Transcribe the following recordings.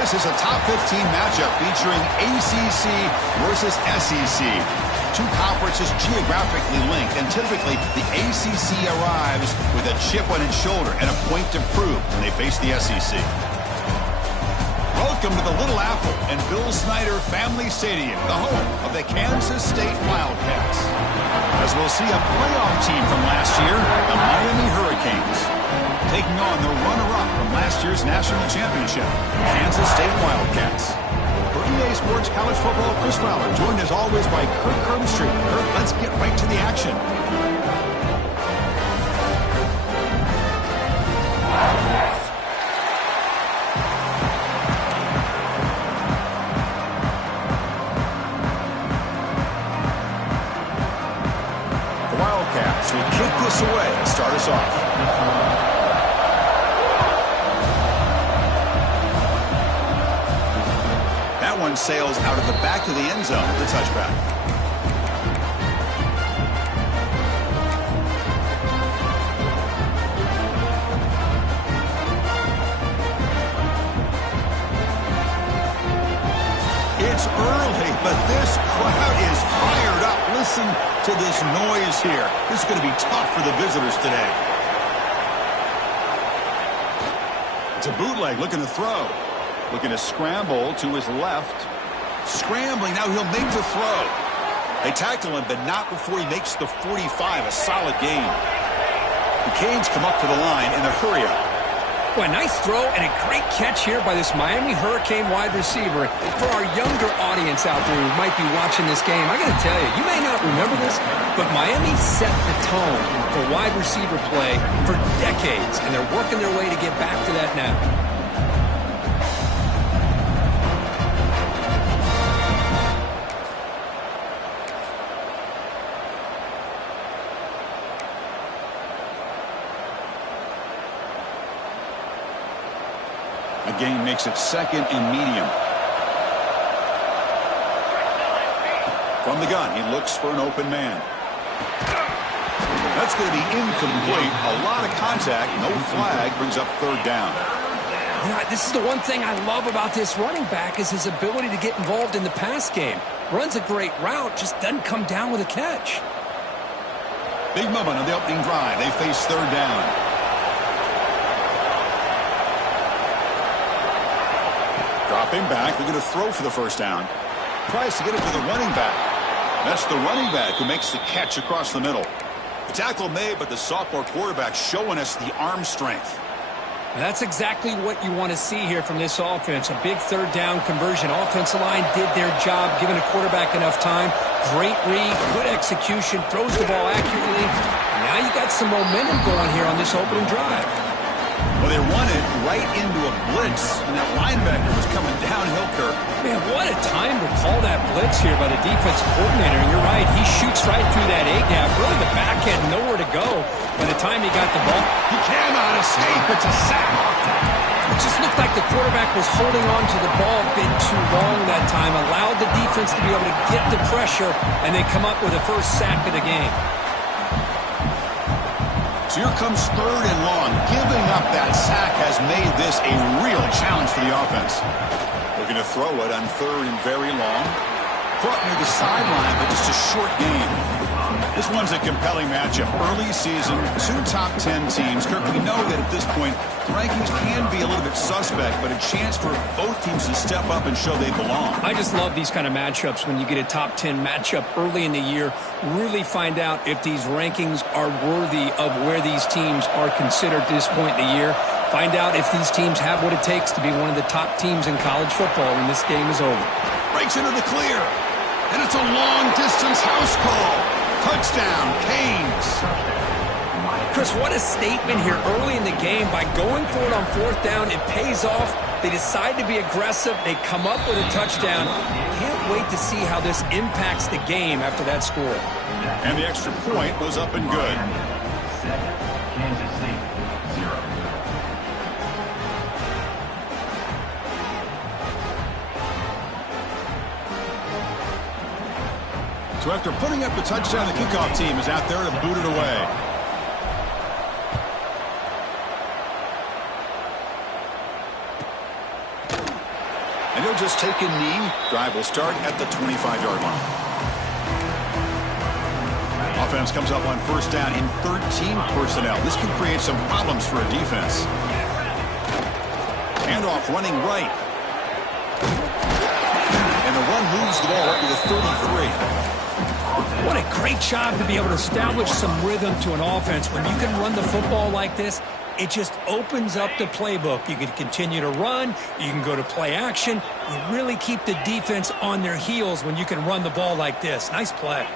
This is a top 15 matchup featuring ACC versus SEC. Two conferences geographically linked, and typically the ACC arrives with a chip on its shoulder and a point to prove when they face the SEC. Welcome to the Little Apple and Bill Snyder Family Stadium, the home of the Kansas State Wildcats. As we'll see a playoff team from last year, the Miami Hurricanes, taking on the runner-up from last year's national championship, Kansas State Wildcats. For EA Sports College Football, Chris Fowler, joined as always by Kirk Kirkstreet. Kirk, let's get right to the action. The Wildcats will kick this away to start us off. One sails out of the back of the end zone at the touchback. It's early, but this crowd is fired up. Listen to this noise here. This is going to be tough for the visitors today. It's a bootleg looking to throw. Looking to scramble to his left. Scrambling, now he'll make the throw. They tackle him, but not before he makes the 45, a solid gain. The Canes come up to the line in a hurry-up. Boy, nice throw and a great catch here by this Miami Hurricane wide receiver. For our younger audience out there who might be watching this game, I got to tell you, you may not remember this, but Miami set the tone for wide receiver play for decades, and they're working their way to get back to that now. Gain makes it second and medium. From the gun, he looks for an open man. That's going to be incomplete. A lot of contact, no flag, brings up third down. You know, this is the one thing I love about this running back is his ability to get involved in the pass game. Runs a great route, just doesn't come down with a catch. Big moment on the opening drive. They face third down. Dropping back, they're going to throw for the first down. Tries to get it to the running back. That's the running back who makes the catch across the middle. The tackle made, but the sophomore quarterback showing us the arm strength. That's exactly what you want to see here from this offense. A big third down conversion. Offensive line did their job, giving a quarterback enough time. Great read, good execution, throws the ball accurately. Now you got some momentum going here on this opening drive. Well, they run it right into a blitz, and that linebacker was coming downhill, Kirk. Man, what a time to call that blitz here by the defensive coordinator. And you're right, he shoots right through that A-gap. Really, the back had nowhere to go by the time he got the ball. He cannot escape. It's a sack. It just looked like the quarterback was holding on to the ball a bit too long that time, allowed the defense to be able to get the pressure, and they come up with the first sack of the game. So here comes third and long. Giving up that sack has made this a real challenge for the offense. Looking to throw it on third and very long. Caught near the sideline, but just a short gain. This one's a compelling matchup. Early season, two top 10 teams. Kirk, we know that at this point, the rankings can be a little bit suspect, but a chance for both teams to step up and show they belong. I just love these kind of matchups when you get a top 10 matchup early in the year. Really find out if these rankings are worthy of where these teams are considered at this point in the year. Find out if these teams have what it takes to be one of the top teams in college football when this game is over. Breaks into the clear. And it's a long-distance house call. Touchdown, Canes. Chris, what a statement here early in the game. By going for it on fourth down, it pays off. They decide to be aggressive. They come up with a touchdown. Can't wait to see how this impacts the game after that score. And the extra point was up and good. So after putting up the touchdown, the kickoff team is out there to boot it away. he'll just take a knee. Drive will start at the 25-yard line. Offense comes up on first down in 13 personnel. This can create some problems for a defense. Handoff running right. And the run moves the ball up to the 33. What a great job to be able to establish some rhythm to an offense. When you can run the football like this, it just opens up the playbook. You can continue to run. You can go to play action. You really keep the defense on their heels when you can run the ball like this. Nice play.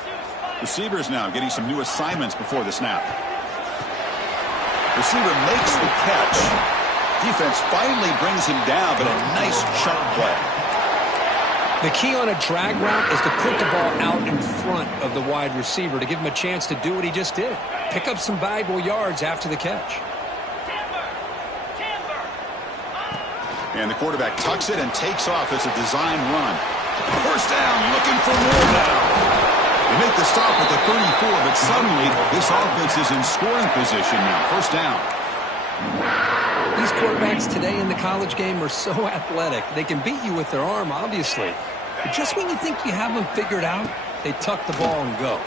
Receivers now getting some new assignments before the snap. Receiver makes the catch. Defense finally brings him down, but a nice chunk play. The key on a drag route is to put the ball out in front of the wide receiver to give him a chance to do what he just did. Pick up some valuable yards after the catch. And the quarterback tucks it and takes off as a design run. First down, looking for more now. They make the stop at the 34, but suddenly this offense is in scoring position now. First down. These quarterbacks today in the college game are so athletic. They can beat you with their arm, obviously. But just when you think you have them figured out, they tuck the ball and go.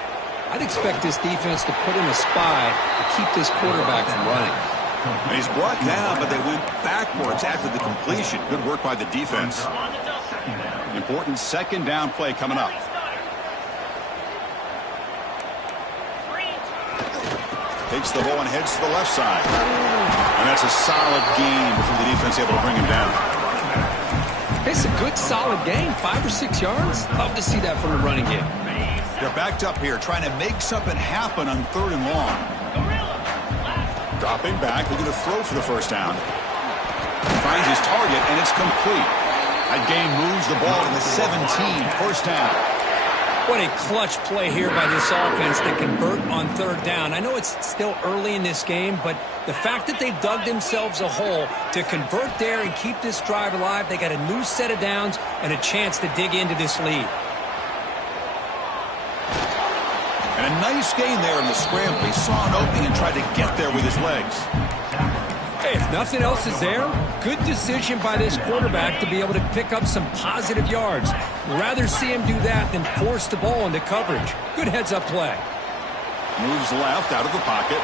I'd expect this defense to put in a spy to keep this quarterback from running. And he's brought down, but they went backwards after the completion. Good work by the defense. Important second down play coming up. Takes the ball and heads to the left side. And that's a solid gain before the defense able to bring him down. It's a good, solid gain. 5 or 6 yards. Love to see that from the running game. They're backed up here, trying to make something happen on 3rd and long. Dropping back, looking to throw for the first down. Finds his target, and it's complete. That gain moves the ball to the 17. First down. What a clutch play here by this offense to convert on 3rd down. I know it's still early in this game, but the fact that they've dug themselves a hole to convert there and keep this drive alive, they got a new set of downs and a chance to dig into this lead. And a nice gain there in the scramble. He saw an opening and tried to get there with his legs. Hey, if nothing else is there, good decision by this quarterback to be able to pick up some positive yards. Rather see him do that than force the ball into coverage. Good heads-up play. Moves left out of the pocket.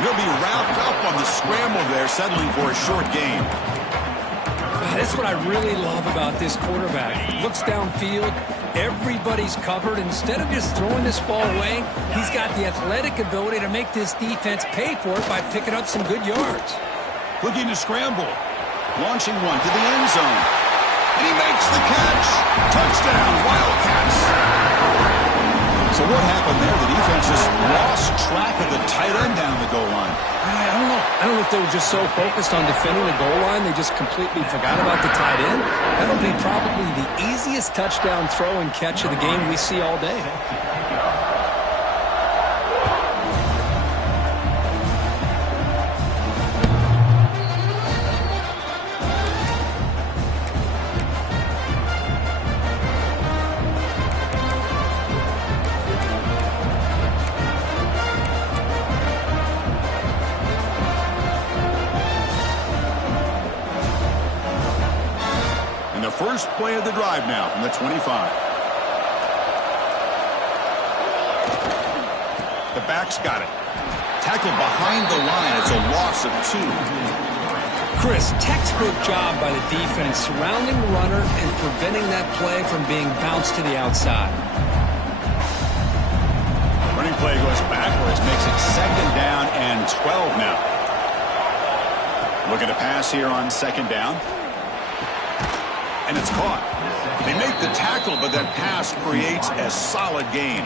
He'll be wrapped up on the scramble there, settling for a short gain. That's what I really love about this quarterback. Looks downfield. Everybody's covered. Instead of just throwing this ball away, he's got the athletic ability to make this defense pay for it by picking up some good yards. Looking to scramble. Launching one to the end zone. And he makes the catch. Touchdown, Wildcats. So what happened there? The defense just lost track of the tight end down the goal line. I don't know. I don't know if they were just so focused on defending the goal line, they just completely forgot about the tight end. That'll be probably the easiest touchdown throw and catch of the game we see all day. First play of the drive now from the 25. The back's got it. Tackled behind the line. It's a loss of 2. Chris, textbook job by the defense surrounding the runner and preventing that play from being bounced to the outside. Running play goes backwards, makes it 2nd down and 12 now. Looking to pass here on 2nd down. And it's caught. They make the tackle, but that pass creates a solid gain.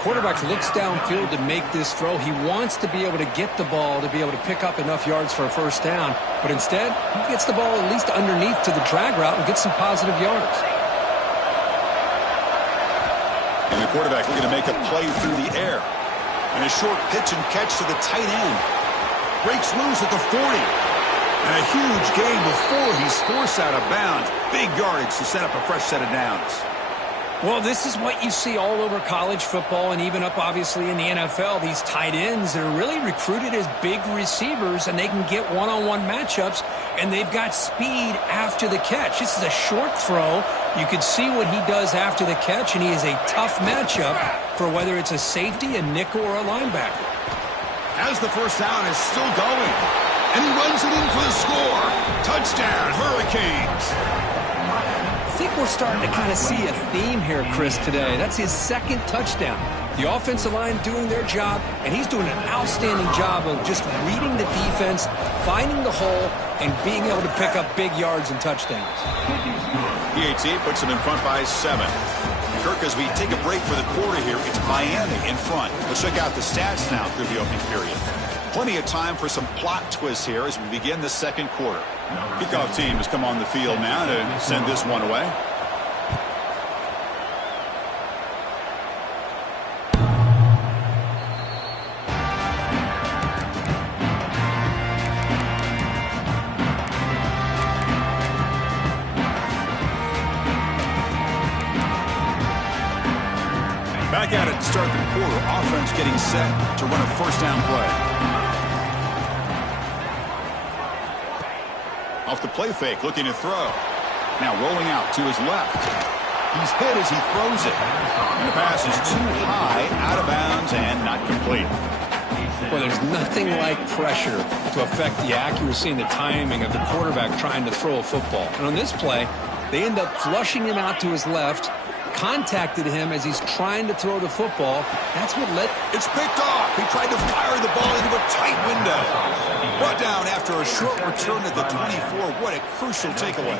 Quarterback looks downfield to make this throw. He wants to be able to get the ball to be able to pick up enough yards for a first down. But instead, he gets the ball at least underneath to the drag route and gets some positive yards. And the quarterback looking to make a play through the air. And a short pitch and catch to the tight end. Breaks loose at the 40. And a huge gain before he's forced out of bounds. Big yardage to set up a fresh set of downs. Well, this is what you see all over college football and even up, obviously, in the NFL. These tight ends that are really recruited as big receivers, and they can get one-on-one matchups, and they've got speed after the catch. This is a short throw. You can see what he does after the catch, and he is a tough matchup for whether it's a safety, a nickel, or a linebacker. As the first down is still going, and he runs it in for the score. Touchdown, Hurricanes. I think we're starting to kind of see a theme here, Chris, today. That's his second touchdown. The offensive line doing their job, and he's doing an outstanding job of just reading the defense, finding the hole, and being able to pick up big yards and touchdowns. PAT puts him in front by 7. Kirk, as we take a break for the quarter here, it's Miami in front. Let's check out the stats now through the opening period. Plenty of time for some plot twists here as we begin the second quarter. Kickoff team has come on the field now to send this one away. Back at it to start the quarter. Offense getting set to run a first down play. Off the play fake, looking to throw. Now rolling out to his left. He's hit as he throws it. And the pass is too high, out of bounds, and not complete. Well, there's nothing like pressure to affect the accuracy and the timing of the quarterback trying to throw a football. And on this play, they end up flushing him out to his left, contacted him as he's trying to throw the football. That's what led... It's picked off. He tried to fire the ball into a tight window. Brought down after a short return at the 24. What a crucial takeaway.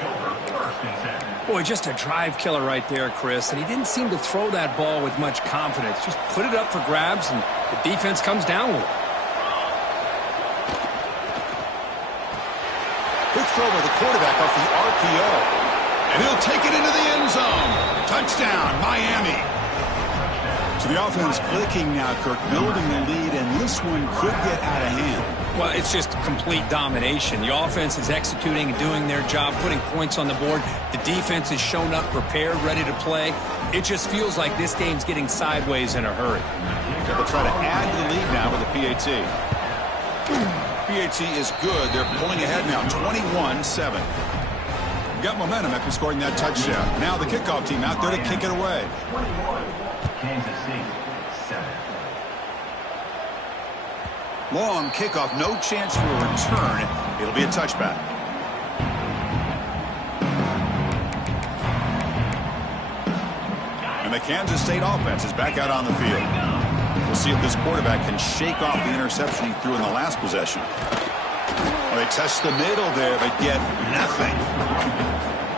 Boy, just a drive killer right there, Chris. And he didn't seem to throw that ball with much confidence. Just put it up for grabs, and the defense comes down with it. Quick throw by the quarterback off the RPO. And he'll take it into the end zone. Touchdown, Miami. So the offense clicking now, Kirk, building the lead, and this one could get out of hand. Well, it's just complete domination. The offense is executing and doing their job, putting points on the board. The defense is shown up, prepared, ready to play. It just feels like this game's getting sideways in a hurry. They'll try to add to the lead now with the PAT. PAT is good. They're pulling ahead now, 21-7. Got momentum after scoring that touchdown. Now the kickoff team out there to kick it away. Long kickoff, no chance for a return. It'll be a touchback. And the Kansas State offense is back out on the field. We'll see if this quarterback can shake off the interception he threw in the last possession. Well, they test the middle there, but get nothing.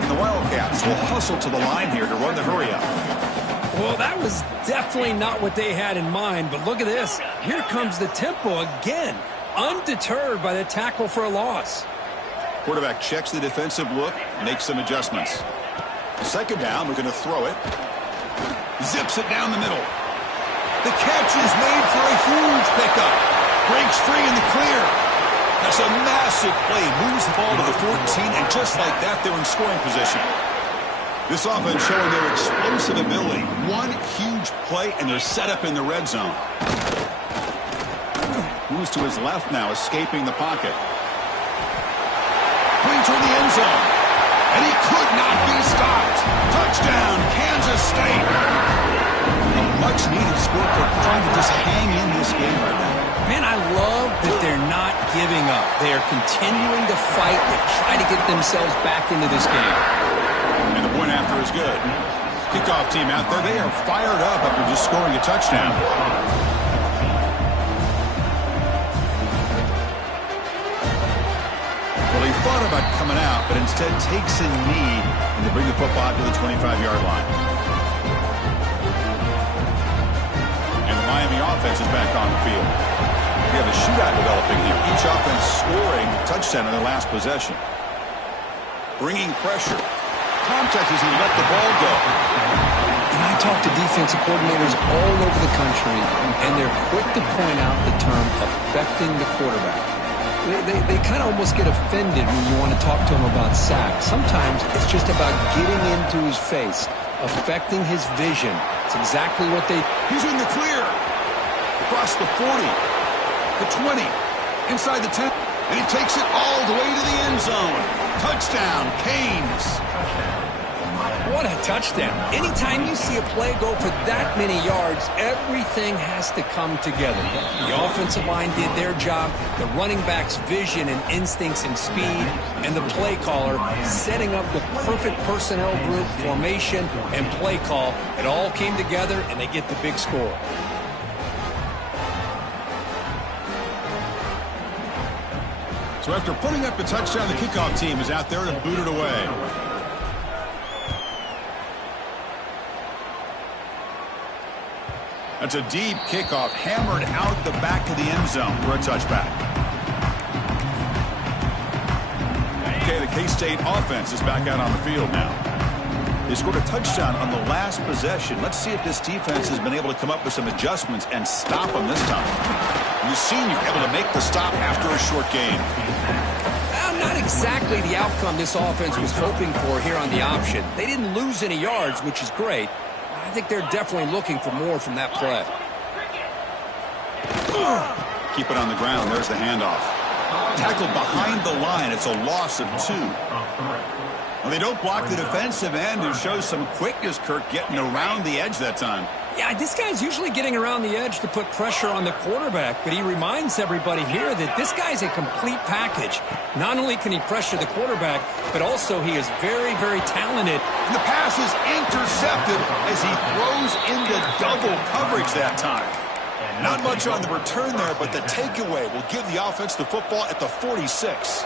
And the Wildcats will hustle to the line here to run the hurry-up. Well, that was definitely not what they had in mind, but look at this. Here comes the tempo again, undeterred by the tackle for a loss. Quarterback checks the defensive look, makes some adjustments. Second down, we're going to throw it. Zips it down the middle. The catch is made for a huge pickup. Breaks free in the clear. That's a massive play. Moves the ball to the 14, and just like that, they're in scoring position. This offense showing their explosive ability. One huge play, and they're set up in the red zone. Moves to his left now, escaping the pocket. Going toward the end zone. And he could not be stopped. Touchdown, Kansas State. A much-needed score for trying to just hang in this game right now. Man, I love that they're not giving up. They are continuing to fight to try to get themselves back into this game. And the point after is good. Kickoff team out there. They are fired up after just scoring a touchdown. Well, he thought about coming out, but instead takes a knee to bring the football to the 25-yard line. And the Miami offense is back on the field. We have a shootout developing here. Each offense scoring a touchdown in their last possession. Bringing pressure. Contact as he let the ball go. And I talk to defensive coordinators all over the country, and they're quick to point out the term affecting the quarterback. They kind of almost get offended when you want to talk to them about sacks. Sometimes it's just about getting into his face, affecting his vision. It's exactly what they... He's in the clear. Across the 40, the 20, inside the 10, and he takes it all the way to the end zone. Touchdown, Canes. What a touchdown. Anytime you see a play go for that many yards, everything has to come together. The offensive line did their job, the running back's vision and instincts and speed, and the play caller setting up the perfect personnel group, formation, and play call. It all came together, and they get the big score. So after putting up the touchdown, the kickoff team is out there to boot it away. That's a deep kickoff, hammered out the back of the end zone for a touchback. Okay, the K-State offense is back out on the field now. They scored a touchdown on the last possession. Let's see if this defense has been able to come up with some adjustments and stop them this time. And the senior able to make the stop after a short gain. Well, not exactly the outcome this offense was hoping for here on the option. They didn't lose any yards, which is great. I think they're definitely looking for more from that play. Keep it on the ground. There's the handoff. Tackled behind the line. It's a loss of 2. Well, they don't block the defensive end, who shows some quickness, Kirk, getting around the edge that time. Yeah, this guy's usually getting around the edge to put pressure on the quarterback, but he reminds everybody here that this guy's a complete package. Not only can he pressure the quarterback, but also he is very, very talented. And the pass is intercepted as he throws into double coverage that time. Not much on the return there, but the takeaway will give the offense the football at the 46.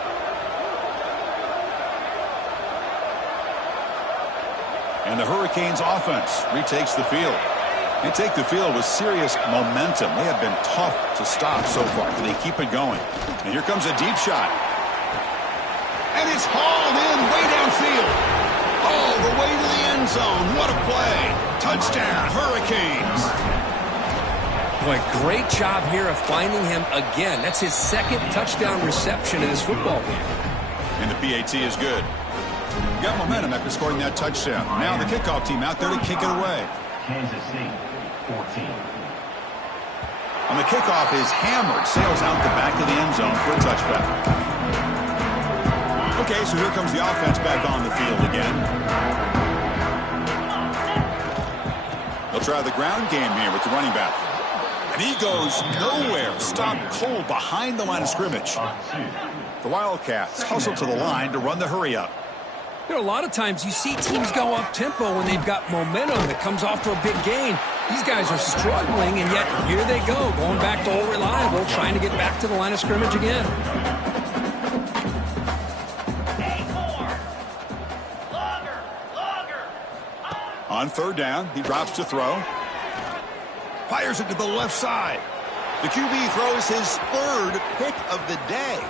And the Hurricanes offense retakes the field. They take the field with serious momentum. They have been tough to stop so far. Can they keep it going? And here comes a deep shot. And it's hauled in way downfield. All the way to the end zone. What a play. Touchdown, Hurricanes. Boy, great job here of finding him again. That's his second touchdown reception in this football game. And the PAT is good. Got momentum after scoring that touchdown. Now the kickoff team out there to kick it away. Kansas City, 14. On the kickoff is hammered, sails out the back of the end zone for a touchback. Okay, so here comes the offense back on the field again. They'll try the ground game here with the running back. And he goes nowhere. Stopped cold behind the line of scrimmage. The Wildcats hustle to the line to run the hurry up. You know, a lot of times you see teams go up-tempo when they've got momentum that comes off to a big gain. These guys are struggling, and yet here they go, going back to old reliable, trying to get back to the line of scrimmage again. On third down, he drops to throw. Fires it to the left side. The QB throws his third pick of the day.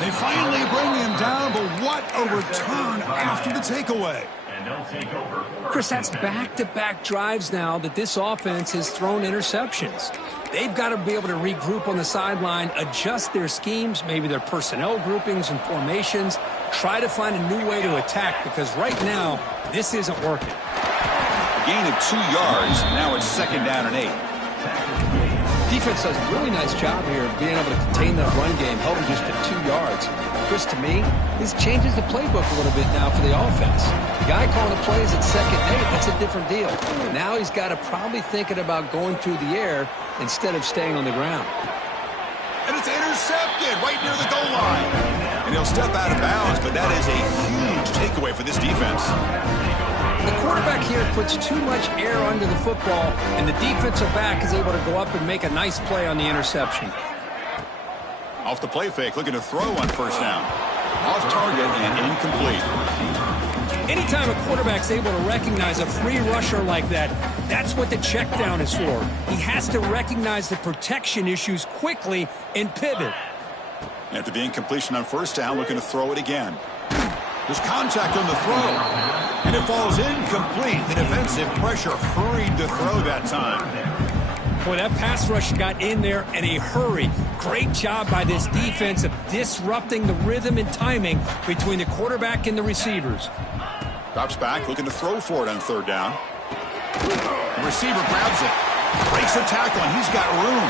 They finally bring him down, but what a return after the takeaway. And they'll take over. Chris, that's back-to-back drives now that this offense has thrown interceptions. They've got to be able to regroup on the sideline, adjust their schemes, maybe their personnel groupings and formations, try to find a new way to attack, because right now, this isn't working. A gain of 2 yards. Now it's 2nd down and 8. Defense does a really nice job here of being able to contain that run game, held him just to 2 yards. Chris, to me, this changes the playbook a little bit now for the offense. The guy calling the plays at 2nd and 8, that's a different deal. Now he's got to probably thinking about going through the air instead of staying on the ground. And it's intercepted right near the goal line. And he'll step out of bounds, but that is a huge takeaway for this defense. The quarterback here puts too much air under the football, and the defensive back is able to go up and make a nice play on the interception. Off the play fake, looking to throw on first down. Off target and incomplete. Anytime a quarterback's able to recognize a free rusher like that, that's what the check down is for. He has to recognize the protection issues quickly and pivot. After the incompletion on first down, looking to throw it again. There's contact on the throw, and it falls incomplete. The defensive pressure hurried to throw that time. Boy, that pass rush got in there in a hurry. Great job by this defense of disrupting the rhythm and timing between the quarterback and the receivers. Drops back, looking to throw for it on third down. The receiver grabs it. Breaks the tackle, and he's got room.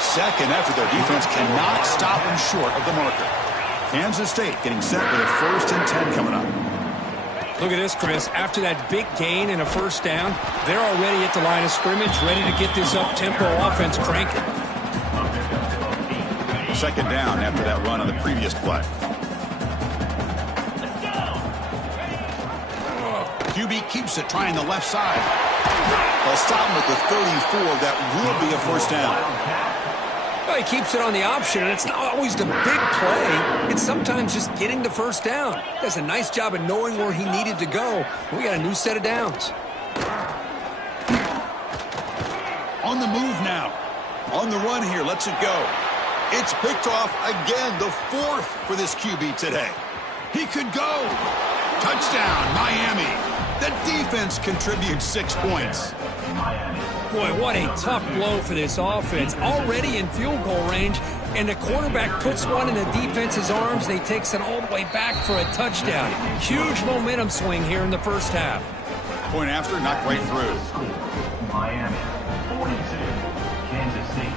Second effort, their defense cannot stop him short of the marker. Kansas State getting set with a 1st and 10 coming up. Look at this, Chris. After that big gain and a first down, they're already at the line of scrimmage, ready to get this up-tempo offense cranking. Second down after that run on the previous play. QB keeps it, trying the left side. They'll stop him at the 34. That will be a first down. Well, he keeps it on the option, and it's not always the big play. It's sometimes just getting the first down. He does a nice job of knowing where he needed to go. We got a new set of downs. On the move now. On the run here. Lets it go. It's picked off again. The 4th for this QB today. He could go. Touchdown, Miami. The defense contributes 6 points. Boy, what a tough blow for this offense. Already in field goal range, and the quarterback puts one in the defense's arms, and he takes it all the way back for a touchdown. Huge momentum swing here in the first half. Point after, knocked right through. Miami 42, Kansas State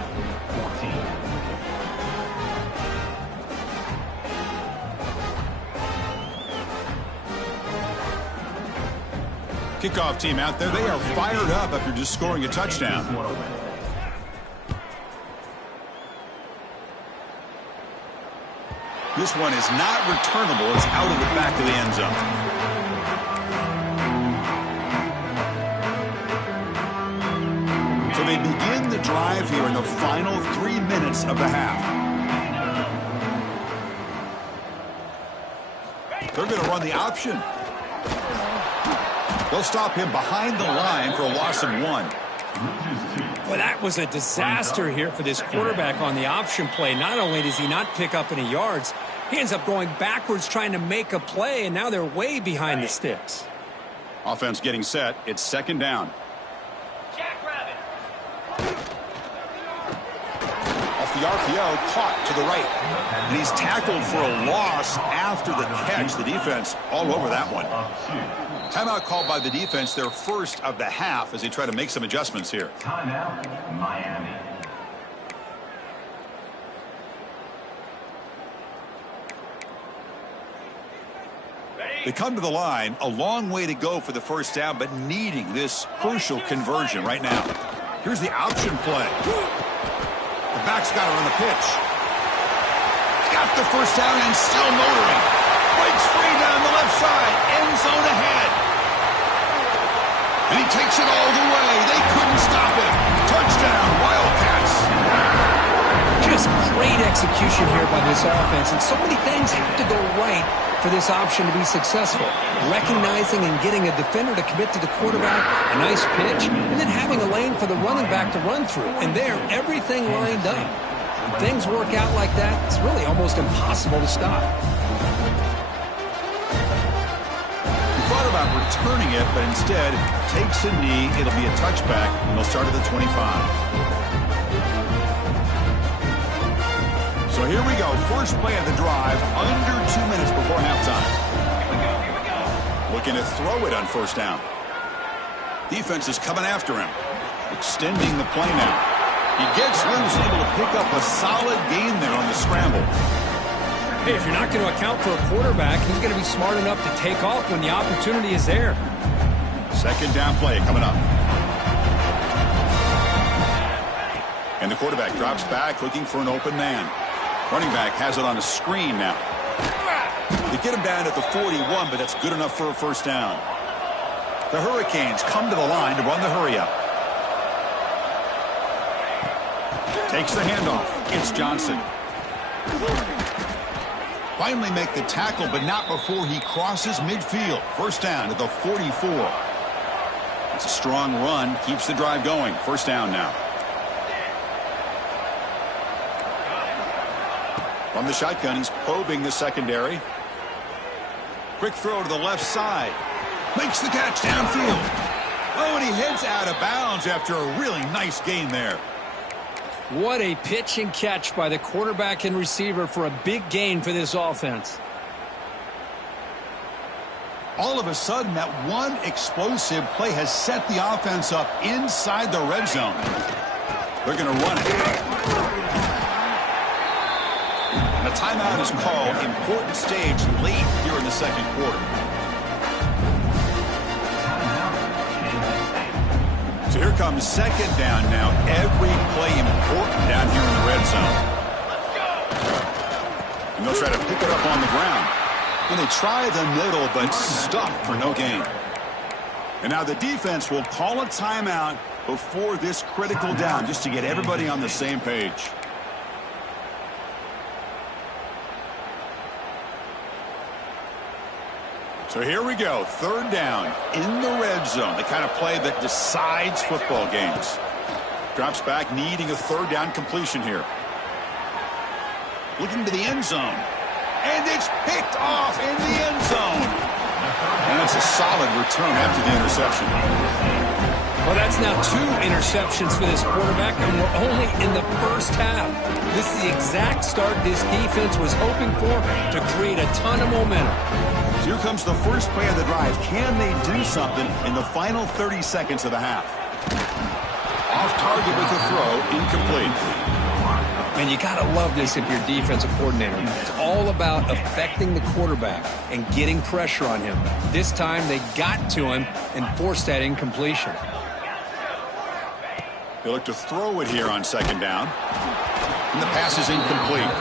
14. Kickoff team out there, they are fired up after just scoring a touchdown. This one is not returnable. It's out of the back of the end zone. So they begin the drive here in the final 3 minutes of the half. They're going to run the option. They'll stop him behind the line for a loss of 1. Well, that was a disaster here for this quarterback on the option play. Not only does he not pick up any yards, he ends up going backwards trying to make a play, and now they're way behind the sticks. Offense getting set. It's second down. Off the RPO, caught to the right. And he's tackled for a loss after the catch. The defense all over that one. Timeout called by the defense, their first of the half, as they try to make some adjustments here. Timeout, Miami. They come to the line, a long way to go for the first down, but needing this crucial conversion right now. Here's the option play. The back's got it on the pitch. Got the first down and still motoring. Breaks free down the left side. End zone ahead. And he takes it all the way. They couldn't stop him. Touchdown, Wildcats. Just great execution here by this offense. And so many things have to go right for this option to be successful. Recognizing and getting a defender to commit to the quarterback, a nice pitch, and then having a lane for the running back to run through. And there, everything lined up. When things work out like that, it's really almost impossible to stop. Thought about returning it, but instead takes a knee. It'll be a touchback, and they'll start at the 25. So here we go. First play of the drive, under 2 minutes before halftime. Here we go. Looking to throw it on first down. Defense is coming after him. Extending the play now. He gets loose, able to pick up a solid gain there on the scramble. Hey, if you're not going to account for a quarterback, he's going to be smart enough to take off when the opportunity is there. Second down play coming up. And the quarterback drops back looking for an open man. Running back has it on a screen now. They get him down at the 41, but that's good enough for a first down. The Hurricanes come to the line to run the hurry up. Takes the handoff. It's Johnson. Finally make the tackle, but not before he crosses midfield. First down at the 44. It's a strong run. Keeps the drive going. First down now. From the shotgun, he's probing the secondary. Quick throw to the left side. Makes the catch downfield. Oh, and he heads out of bounds after a really nice gain there. What a pitch and catch by the quarterback and receiver for a big gain for this offense. All of a sudden, that one explosive play has set the offense up inside the red zone. They're going to run it. And a timeout is called. Important stage late here in the second quarter. So here comes second down now. Every play important down here in the red zone. And they'll try to pick it up on the ground. And they try the middle, but stuffed for no gain. And now the defense will call a timeout before this critical down, just to get everybody on the same page. So here we go, third down in the red zone, the kind of play that decides football games. Drops back, needing a third down completion here. Looking to the end zone. And it's picked off in the end zone. And it's a solid return after the interception. Well, that's now 2 interceptions for this quarterback, and we're only in the first half. This is the exact start this defense was hoping for to create a ton of momentum. So here comes the first play of the drive. Can they do something in the final 30 seconds of the half? Off target with a throw, incomplete. And you got to love this if you're defensive coordinator. It's all about affecting the quarterback and getting pressure on him. This time they got to him and forced that incompletion. They look to throw it here on second down. And the pass is incomplete.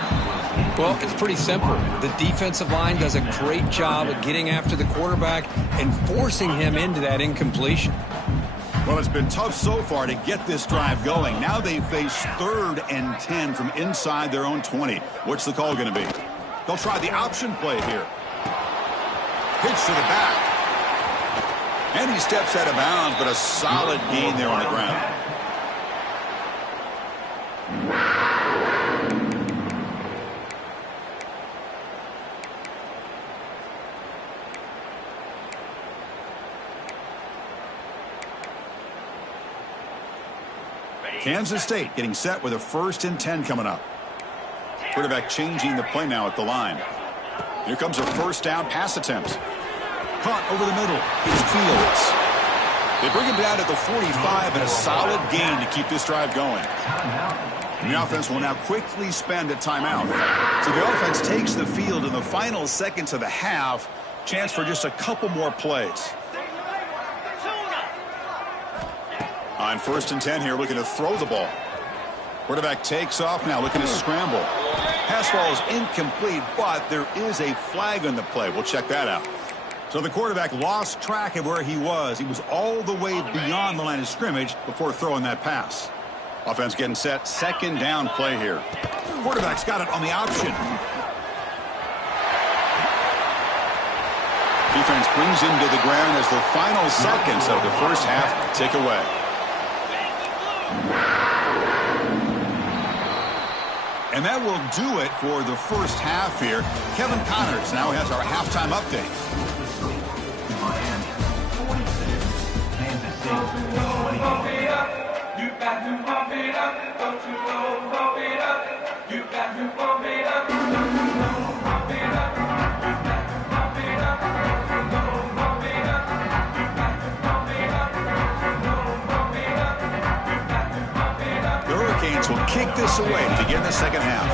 Well, it's pretty simple. The defensive line does a great job of getting after the quarterback and forcing him into that incompletion. Well, it's been tough so far to get this drive going. Now they face 3rd and 10 from inside their own 20. What's the call going to be? They'll try the option play here. Pitch to the back. And he steps out of bounds, but a solid gain there on the ground. Kansas State getting set with a 1st and 10 coming up. Quarterback changing the play now at the line. Here comes a first down pass attempt. Caught over the middle. It's Fields. They bring him down at the 45 and a solid gain to keep this drive going. And the offense will now quickly spend a timeout. So the offense takes the field in the final seconds of the half. Chance for just a couple more plays. On 1st and 10 here, looking to throw the ball. Quarterback takes off now, looking to scramble. Pass ball is incomplete, but there is a flag on the play. We'll check that out. So the quarterback lost track of where he was. He was all the way beyond the line of scrimmage before throwing that pass. Offense getting set, 2nd down play here. Quarterback's got it on the option. Defense brings him to the ground as the final seconds of the first half tick away. And that will do it for the first half here. Kevin Connors now has our halftime update. Miami 46, Kansas State 28. You got to pump it up, don't you know, pump it up. You got to pump it up, don't you know, pump it up. You got to pump it up, don't you know, pump it up. You got to pump it up, don't you know, pump it up. You got to pump it up. The Hurricanes will kick this away to begin the second half.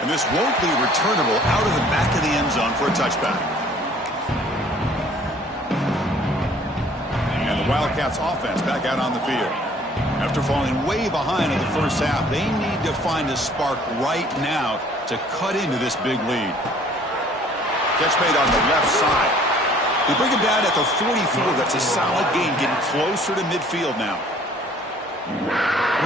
And this won't be returnable out of the back of the end zone for a touchback. And the Wildcats offense back out on the field. After falling way behind in the first half, they need to find a spark right now to cut into this big lead. Catch made on the left side. They bring him down at the 44. That's a solid gain, getting closer to midfield now.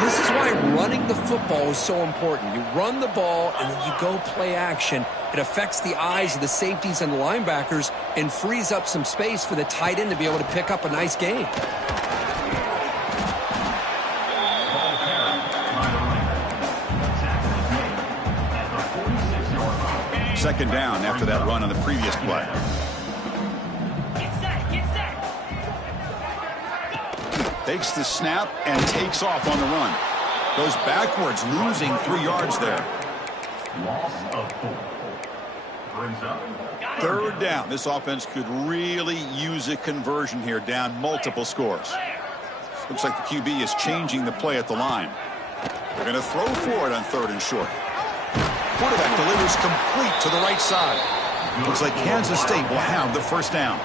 This is why running the football is so important. You run the ball, and then you go play action. It affects the eyes of the safeties and the linebackers and frees up some space for the tight end to be able to pick up a nice gain. Second down after that run on the previous play. Takes the snap and takes off on the run. Goes backwards, losing 3 yards there. Loss of 4. Brings up. Third down. This offense could really use a conversion here, down multiple scores. Looks like the QB is changing the play at the line. They're going to throw for it on 3rd and short. Quarterback delivers complete to the right side. Looks like Kansas State will have the first down.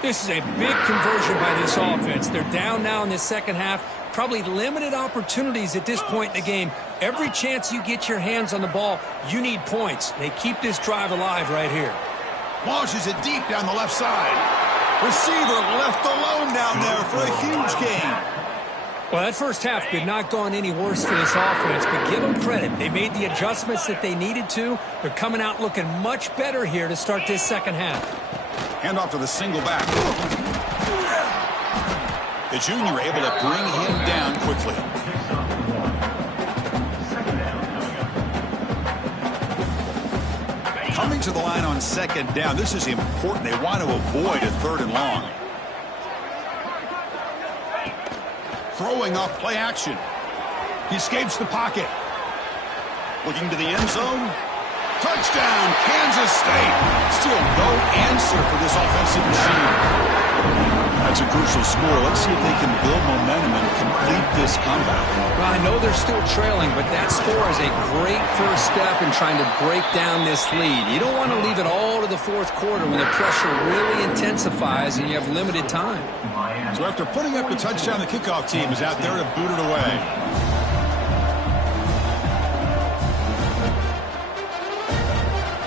This is a big conversion by this offense. They're down now in the second half. Probably limited opportunities at this point in the game. Every chance you get your hands on the ball, you need points. They keep this drive alive right here. Launches it deep down the left side. Receiver left alone down there for a huge gain. Well, that first half could not gone any worse for this offense, but give them credit. They made the adjustments that they needed to. They're coming out looking much better here to start this second half. Hand off to the single back. The junior able to bring him down quickly. Coming to the line on 2nd down. This is important. They want to avoid a 3rd and long. Throwing off play action. He escapes the pocket. Looking to the end zone. Touchdown, Kansas State. Still no answer for this offensive machine. That's a crucial score. Let's see if they can build momentum and complete this comeback. Well, I know they're still trailing, but that score is a great first step in trying to break down this lead. You don't want to leave it all to the 4th quarter when the pressure really intensifies and you have limited time. So after putting up the touchdown, the kickoff team is out there to boot it away.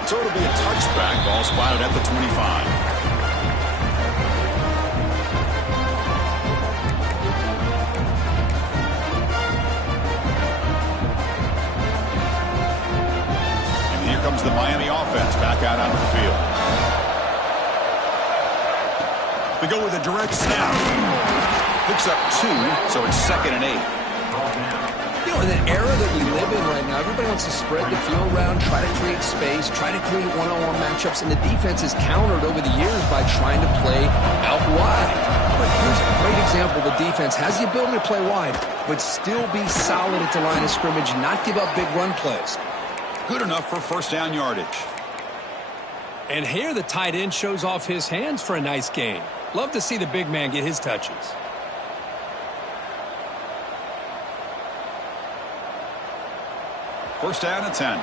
So it'll be a touchback. Ball spotted at the 25. And here comes the Miami offense back out onto the field. They go with a direct snap. Picks up 2, so it's 2nd and 8. You know, in the era that we live in right now, everybody wants to spread the field around, try to create space, try to create one-on-one matchups, and the defense is countered over the years by trying to play out wide. But here's a great example. The defense has the ability to play wide, but still be solid at the line of scrimmage, not give up big run plays. Good enough for first down yardage. And here the tight end shows off his hands for a nice gain. Love to see the big man get his touches. First down and 10.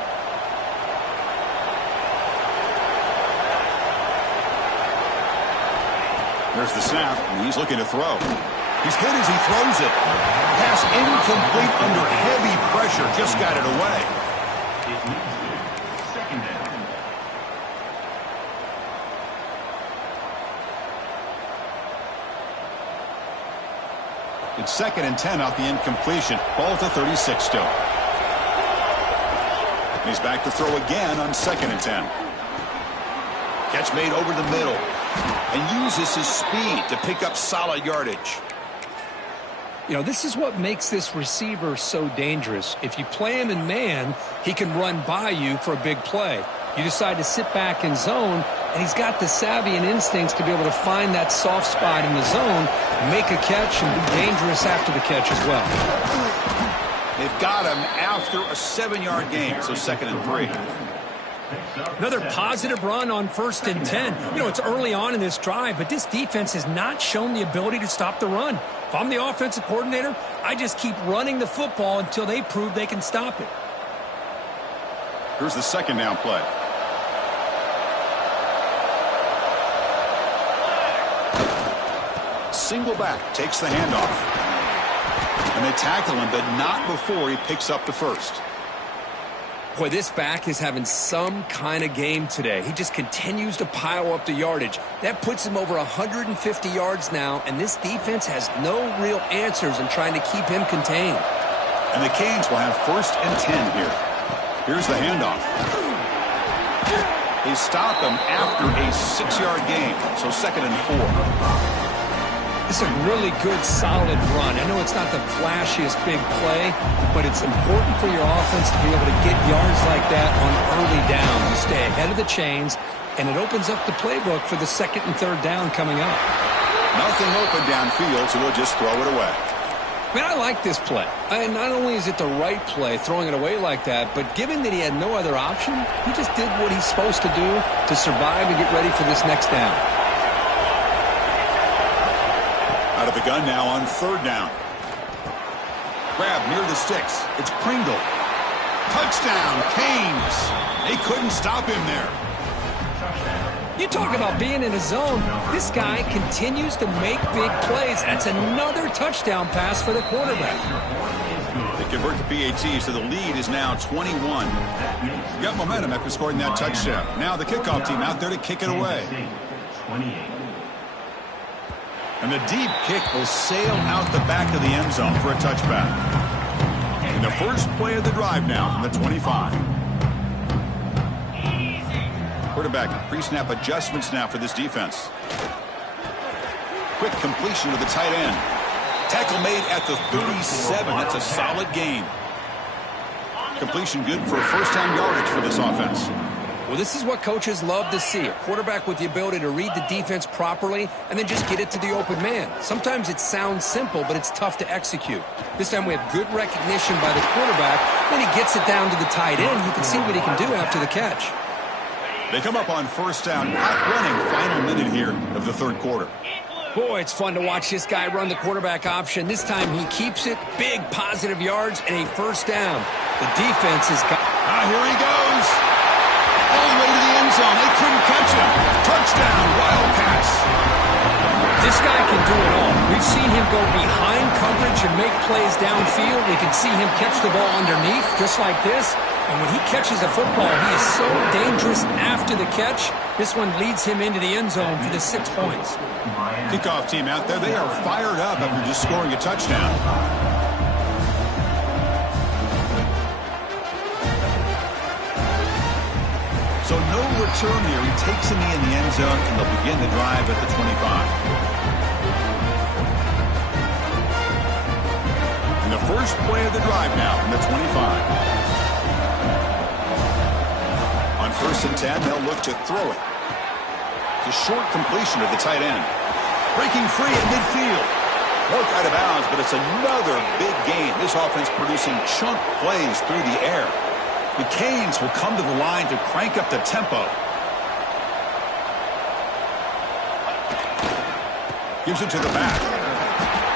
There's the snap, and he's looking to throw. He's hit as he throws it. Pass incomplete under heavy pressure. Just got it away. It leads to 2nd down. It's 2nd and 10 off the incompletion. Ball to 36 still. He's back to throw again on 2nd and 10. Catch made over the middle. And uses his speed to pick up solid yardage. You know, this is what makes this receiver so dangerous. If you play him in man, he can run by you for a big play. You decide to sit back in zone, and he's got the savvy and instincts to be able to find that soft spot in the zone, make a catch, and be dangerous after the catch as well. They've got him after a 7-yard gain, so 2nd and 3. Another positive run on 1st and 10. You know, it's early on in this drive, but this defense has not shown the ability to stop the run. If I'm the offensive coordinator, I just keep running the football until they prove they can stop it. Here's the 2nd down play. Single back takes the handoff. And they tackle him, but not before he picks up the first. Boy, this back is having some kind of game today. He just continues to pile up the yardage. That puts him over 150 yards now, and this defense has no real answers in trying to keep him contained. And the Canes will have 1st and 10 here. Here's the handoff. They stop him after a 6-yard gain, so 2nd and 4. It's a really good, solid run. I know it's not the flashiest big play, but it's important for your offense to be able to get yards like that on early downs. You stay ahead of the chains, and it opens up the playbook for the 2nd and 3rd down coming up. Nothing open downfield, so we'll just throw it away. Man, I like this play. And not only is it the right play, throwing it away like that, but given that he had no other option, he just did what he's supposed to do to survive and get ready for this next down. Out of the gun now on third down. Grab near the sticks. It's Pringle. Touchdown, Canes. They couldn't stop him there. You talk about being in a zone. This guy continues to make big plays. That's another touchdown pass for the quarterback. They convert the PAT, so the lead is now 21. Got momentum after scoring that touchdown. Now the kickoff team out there to kick it away. And the deep kick will sail out the back of the end zone for a touchback. And the first play of the drive now from the 25. Quarterback pre-snap adjustments now for this defense. Quick completion to the tight end. Tackle made at the 37. That's a solid gain. Completion good for first down yardage for this offense. Well, this is what coaches love to see. A quarterback with the ability to read the defense properly and then just get it to the open man. Sometimes it sounds simple, but it's tough to execute. This time we have good recognition by the quarterback. Then he gets it down to the tight end. You can see what he can do after the catch. They come up on first down. Hot running, final minute here of the third quarter. Boy, it's fun to watch this guy run the quarterback option. This time he keeps it. Big positive yards and a first down. The defense has got... Here he goes. All the way to the end zone. They couldn't catch him. Touchdown, Wildcats. This guy can do it all. We've seen him go behind coverage and make plays downfield. We can see him catch the ball underneath, just like this. And when he catches a football, he is so dangerous after the catch. This one leads him into the end zone for the 6 points. Kickoff team out there, they are fired up after just scoring a touchdown. So no return here. He takes him in the end zone, and they'll begin the drive at the 25. And the first play of the drive now from the 25. On 1st and 10, they'll look to throw it. It's a short completion to the tight end. Breaking free at midfield. Broke out of bounds, but it's another big gain. This offense producing chunk plays through the air. The Canes will come to the line to crank up the tempo. Gives it to the back.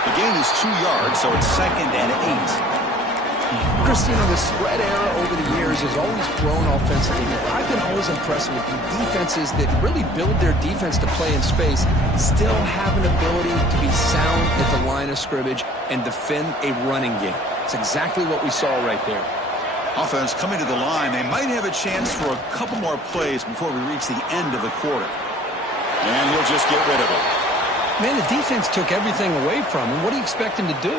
The gain is 2 yards, so it's 2nd and 8. Christina, the spread era over the years has always grown offensively. I've been always impressed with the defenses that really build their defense to play in space, still have an ability to be sound at the line of scrimmage and defend a running game. It's exactly what we saw right there. Offense coming to the line. They might have a chance for a couple more plays before we reach the end of the quarter. And he'll just get rid of it. Man, the defense took everything away from him. What do you expect him to do?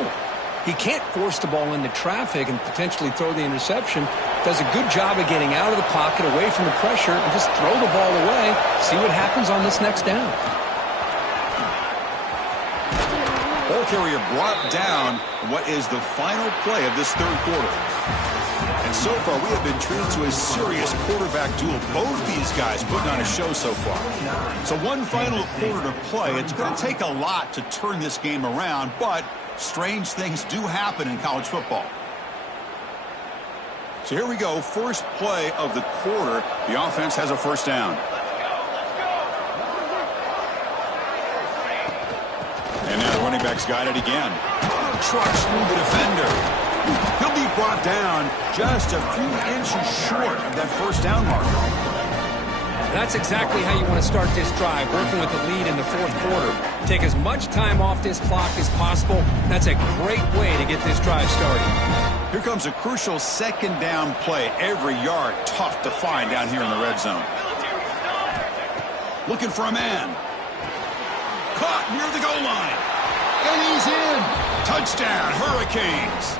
He can't force the ball into traffic and potentially throw the interception. Does a good job of getting out of the pocket, away from the pressure, and just throw the ball away. See what happens on this next down. Ball carrier brought down what is the final play of this third quarter. And so far, we have been treated to a serious quarterback duel. Both these guys putting on a show so far. So one final quarter to play. It's going to take a lot to turn this game around, but strange things do happen in college football. So here we go. First play of the quarter. The offense has a first down. And now the running back's got it again. Trucks through the defender. He'll be brought down just a few inches short of that first down marker. That's exactly how you want to start this drive, working with the lead in the fourth quarter. Take as much time off this clock as possible. That's a great way to get this drive started. Here comes a crucial second down play. Every yard tough to find down here in the red zone. Looking for a man. Caught near the goal line. And he's in. Touchdown, Hurricanes.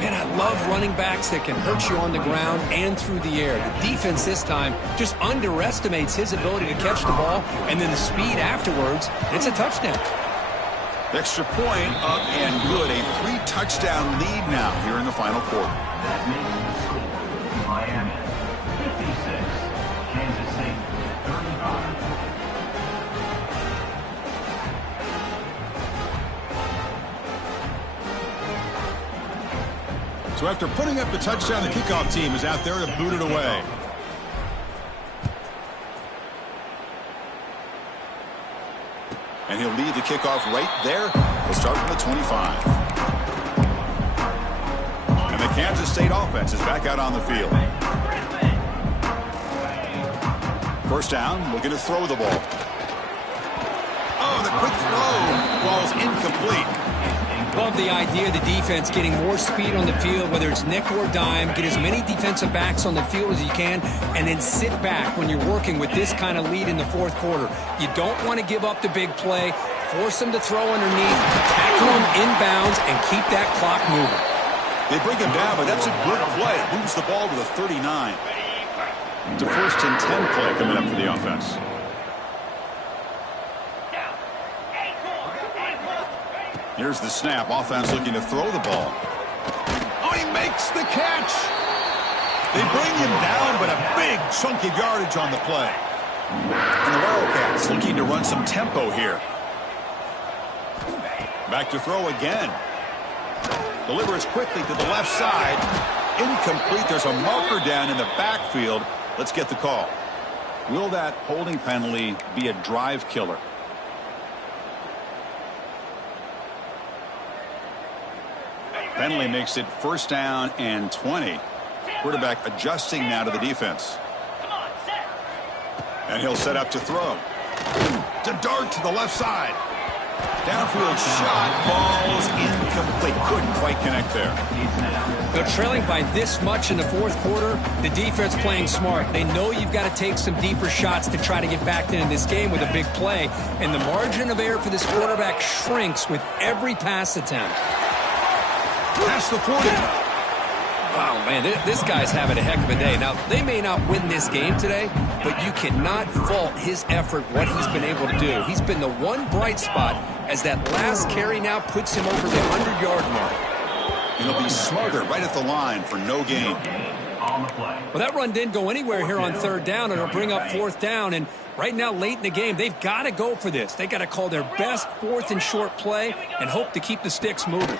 Man, I love running backs that can hurt you on the ground and through the air. The defense this time just underestimates his ability to catch the ball, and then the speed afterwards, it's a touchdown. Extra point up and good. A 3-touchdown lead now here in the final quarter. That makes the score Miami 56, Kansas State 35. So after putting up the touchdown, the kickoff team is out there to boot it away. And he'll lead the kickoff right there. We'll start from the 25. And the Kansas State offense is back out on the field. First down, looking to throw the ball. Oh, the quick throw. Ball's incomplete. Love the idea of the defense getting more speed on the field, whether it's nickel or dime. Get as many defensive backs on the field as you can, and then sit back when you're working with this kind of lead in the fourth quarter. You don't want to give up the big play. Force them to throw underneath, tackle them inbounds, and keep that clock moving. They bring him down, but that's a good play. Moves the ball to the 39. It's a 1st and 10 play coming up for the offense. Here's the snap. Offense looking to throw the ball. Oh, he makes the catch. They bring him down, but a big chunk of yardage on the play. And the Wildcats looking to run some tempo here. Back to throw again. Delivers quickly to the left side. Incomplete. There's a marker down in the backfield. Let's get the call. Will that holding penalty be a drive killer? Penalty makes it 1st down and 20. Quarterback adjusting now to the defense. And he'll set up to throw. To dart to the left side. Downfield shot. Ball's incomplete. Couldn't quite connect there. They're trailing by this much in the fourth quarter. The defense playing smart. They know you've got to take some deeper shots to try to get back into this game with a big play. And the margin of error for this quarterback shrinks with every pass attempt. Past the 40. Wow, man, this guy's having a heck of a day. Now, they may not win this game today, but you cannot fault his effort, what he's been able to do. He's been the one bright spot as that last carry now puts him over the 100-yard mark. And he'll be smarter right at the line for no gain. Well, that run didn't go anywhere here on 3rd down, and it'll bring up 4th down. And right now, late in the game, they've got to go for this. They've got to call their best 4th and short play and hope to keep the sticks moving.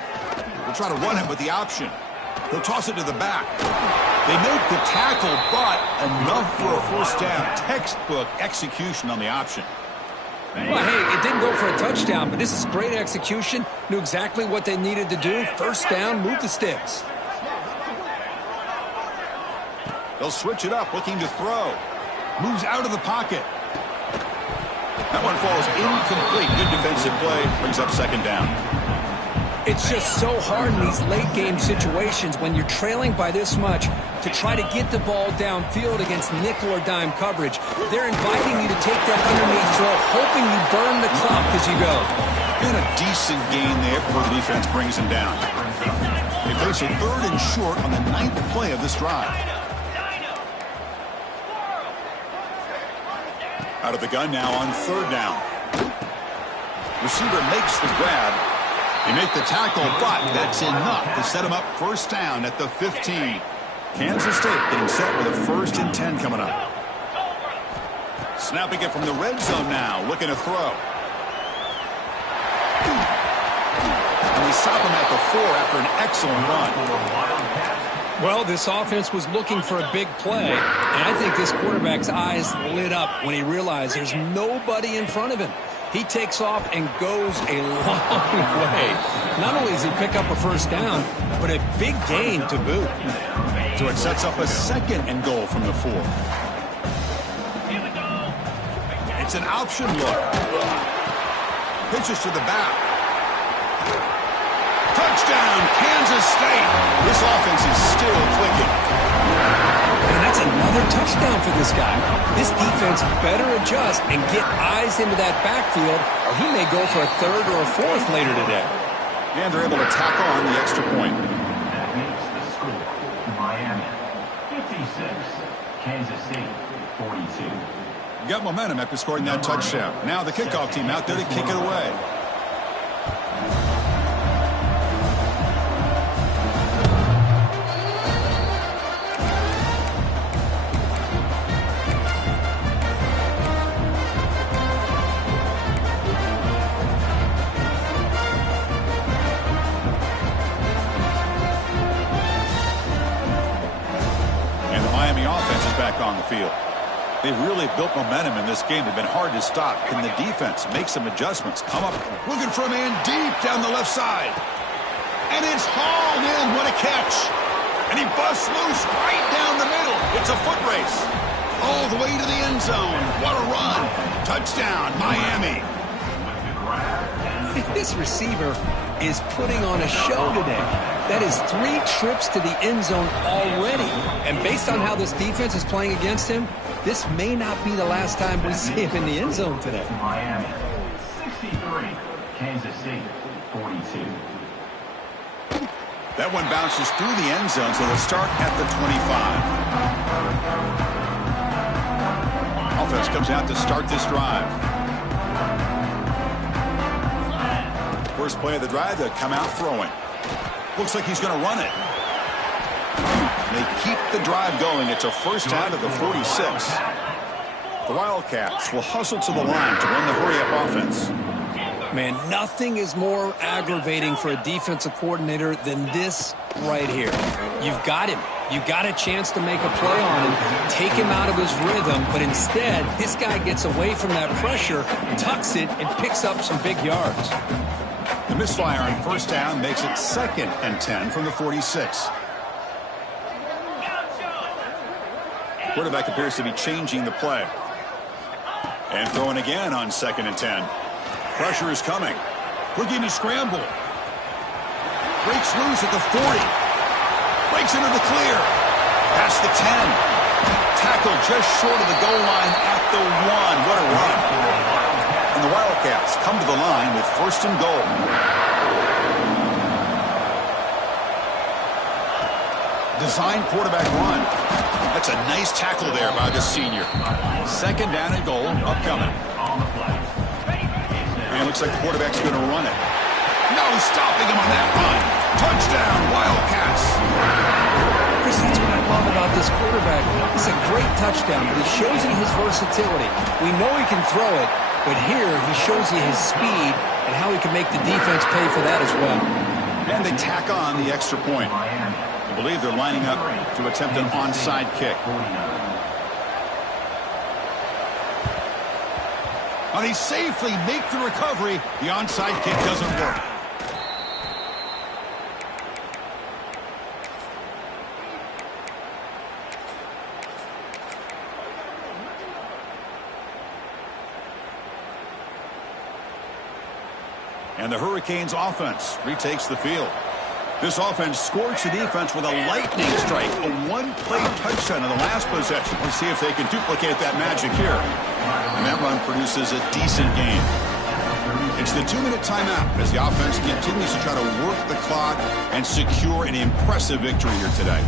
They'll try to run it with the option. He'll toss it to the back. They make the tackle, but enough for a 1st down. Textbook execution on the option. Well, hey, it didn't go for a touchdown, but this is great execution. Knew exactly what they needed to do. 1st down, move the sticks. They'll switch it up, looking to throw. Moves out of the pocket. That one falls incomplete. Good defensive play. Brings up 2nd down. It's just so hard in these late-game situations when you're trailing by this much to try to get the ball downfield against nickel or dime coverage. They're inviting you to take that underneath throw, hoping you burn the clock as you go. And a decent gain there before the defense brings him down. They face a 3rd and short on the 9th play of this drive. Out of the gun now on 3rd down. Receiver makes the grab. They make the tackle, but that's enough to set him up 1st down at the 15. Kansas State getting set with a 1st and 10 coming up. Snapping it from the red zone now, looking to throw. And they stop him at the 4 after an excellent run. Well, this offense was looking for a big play, and I think this quarterback's eyes lit up when he realized there's nobody in front of him. He takes off and goes a long way. Not only does he pick up a 1st down, but a big gain to boot. So it sets up a 2nd and goal from the 4. It's an option look. Pitches to the back. Touchdown, Kansas State. This offense is still clicking. And that's another touchdown for this guy. This defense better adjust and get eyes into that backfield, or he may go for a 3rd or a 4th later today. And they're able to tack on the extra point. That makes the score Miami 56, Kansas State 42. Got momentum after scoring that touchdown. Now the kickoff team out there to kick it away. field. They've really built momentum in this game. They've been hard to stop. Can the defense make some adjustments? Come up looking for a man deep down the left side. And it's hauled in. What a catch. And he busts loose right down the middle. It's a foot race. All the way to the end zone. What a run. Touchdown, Miami. This receiver is putting on a show today. That is 3 trips to the end zone already. And based on how this defense is playing against him, this may not be the last time we see him in the end zone today. Miami, 63. Kansas State, 42. That one bounces through the end zone, so they'll start at the 25. Offense comes out to start this drive. First play of the drive, they'll come out throwing. Looks like he's going to run it. They keep the drive going. It's a first down at the 46. The Wildcats will hustle to the line to run the hurry-up offense. Man, nothing is more aggravating for a defensive coordinator than this right here. You've got him. You've got a chance to make a play on him, take him out of his rhythm, but instead, this guy gets away from that pressure, tucks it, and picks up some big yards. The misfire on first down makes it 2nd and 10 from the 46. Quarterback appears to be changing the play. And throwing again on 2nd and 10. Pressure is coming. Houdini scramble. Breaks loose at the 40. Breaks into the clear. Past the 10. Tackle just short of the goal line at the 1. What a run. And the Wildcats come to the line with 1st and goal. Design quarterback run. That's a nice tackle there by the senior. 2nd down and goal upcoming. And it looks like the quarterback's going to run it. No stopping him on that run. Touchdown, Wildcats. Chris, that's what I love about this quarterback. It's a great touchdown, but he shows you his versatility. We know he can throw it, but here he shows you his speed and how he can make the defense pay for that as well. And they tack on the extra point. I believe they're lining up to attempt an onside kick. Now they safely make the recovery. The onside kick doesn't work. And the Hurricanes offense retakes the field. This offense scorched the defense with a lightning strike, a one-play touchdown in the last possession. Let's see if they can duplicate that magic here. And that run produces a decent gain. It's the 2-minute timeout as the offense continues to try to work the clock and secure an impressive victory here today.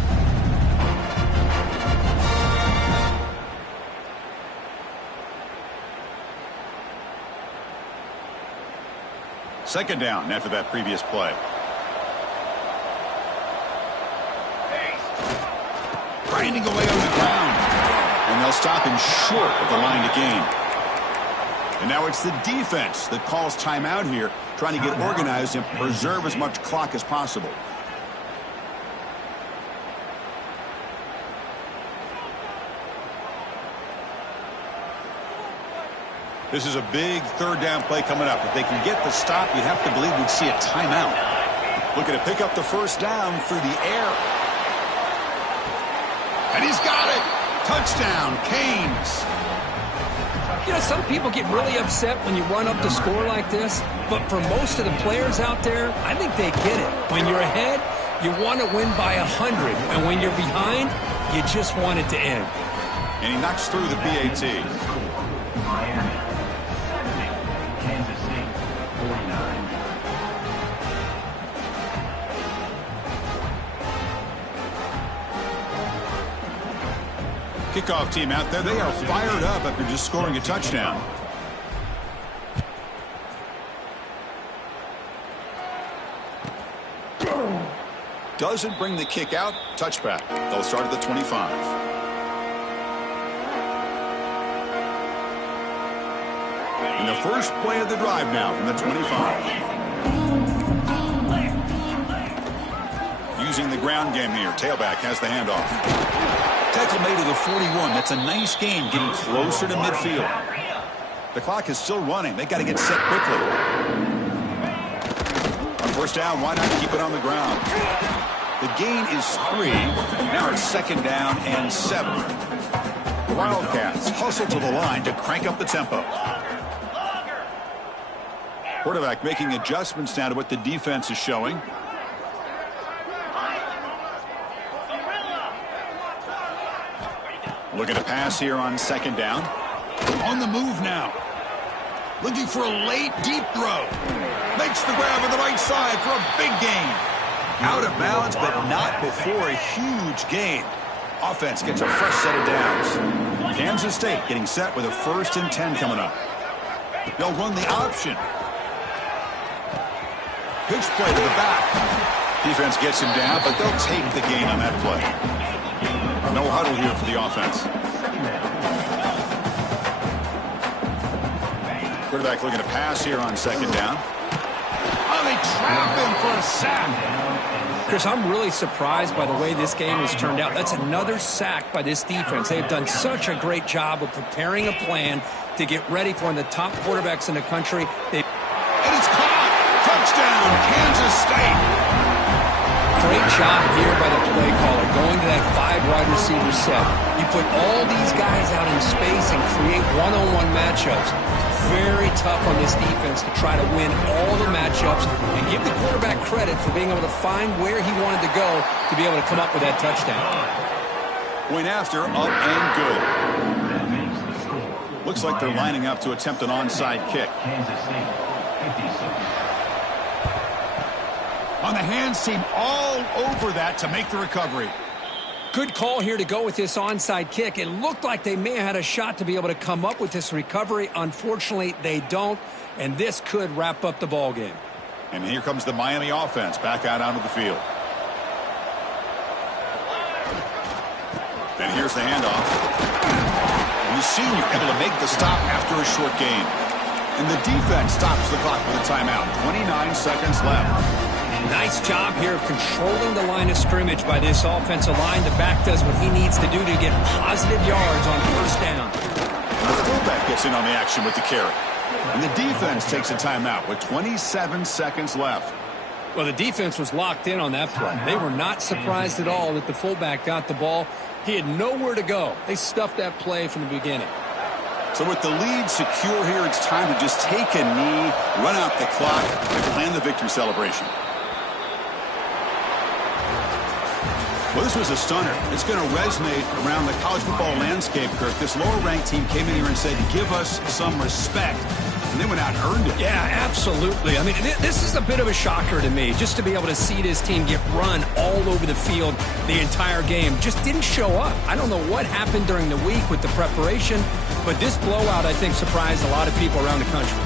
Second down after that previous play. Grinding away on the ground. And they'll stop him short of the line to gain. And now it's the defense that calls timeout here, trying to get organized and preserve as much clock as possible. This is a big 3rd down play coming up. If they can get the stop, you'd have to believe we'd see a timeout. Looking to pick up the 1st down through the air. And he's got it. Touchdown, Canes. You know, some people get really upset when you run up the score like this, but for most of the players out there, I think they get it. When you're ahead, you want to win by 100, and when you're behind, you just want it to end. And he knocks through the PAT. Miami, 70. Kansas State, 49. Kickoff team out there, they are fired up after just scoring a touchdown. Doesn't bring the kick out. Touchback. They'll start at the 25. And the first play of the drive now from the 25. Using the ground game here. Tailback has the handoff. Tackle made at the 41. That's a nice gain, getting closer to midfield. The clock is still running. They got to get set quickly. On first down, why not keep it on the ground? The gain is 3. Now it's second down and 7. The Wildcats hustle to the line to crank up the tempo. Quarterback making adjustments now to what the defense is showing. Looking to pass here on second down. On the move now. Looking for a late, deep throw. Makes the grab on the right side for a big gain. Out of bounds, but not before a huge gain. Offense gets a fresh set of downs. Kansas State getting set with a 1st and 10 coming up. They'll run the option. Pitch play to the back. Defense gets him down, but they'll take the gain on that play. No huddle here for the offense. Quarterback looking to pass here on second down. Oh, they trap him for a sack. Chris, I'm really surprised by the way this game has turned out. That's another sack by this defense. They've done such a great job of preparing a plan to get ready for one of the top quarterbacks in the country. And it's caught. Touchdown, Kansas State. Great job here by the play caller, going to that 5 wide receiver set. You put all these guys out in space and create one-on-one matchups. Very tough on this defense to try to win all the matchups and give the quarterback credit for being able to find where he wanted to go to be able to come up with that touchdown. Point after, up and good. Looks like they're lining up to attempt an onside kick. Kansas State, 50 seconds. On the hands team all over that to make the recovery. Good call here to go with this onside kick. It looked like they may have had a shot to be able to come up with this recovery. Unfortunately, they don't, and this could wrap up the ball game. And here comes the Miami offense back out onto the field. Then here's the handoff. And the senior able to make the stop after a short gain. And the defense stops the clock with a timeout. 29 seconds left. Nice job here of controlling the line of scrimmage by this offensive line. The back does what he needs to do to get positive yards on first down. The fullback gets in on the action with the carry. And the defense takes a timeout with 27 seconds left. Well, the defense was locked in on that play. They were not surprised at all that the fullback got the ball. He had nowhere to go. They stuffed that play from the beginning. So with the lead secure here, it's time to just take a knee, run out the clock, and plan the victory celebration. Well, this was a stunner. It's going to resonate around the college football landscape, Kirk. This lower-ranked team came in here and said, give us some respect. And they went out and earned it. Yeah, absolutely. I mean, this is a bit of a shocker to me, just to be able to see this team get run all over the field the entire game. Just didn't show up. I don't know what happened during the week with the preparation, but this blowout, I think, surprised a lot of people around the country.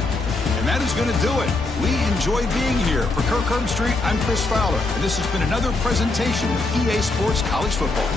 And that is going to do it. We enjoy being here. For Kirk Herbstreit, I'm Chris Fowler, and this has been another presentation of EA Sports College Football.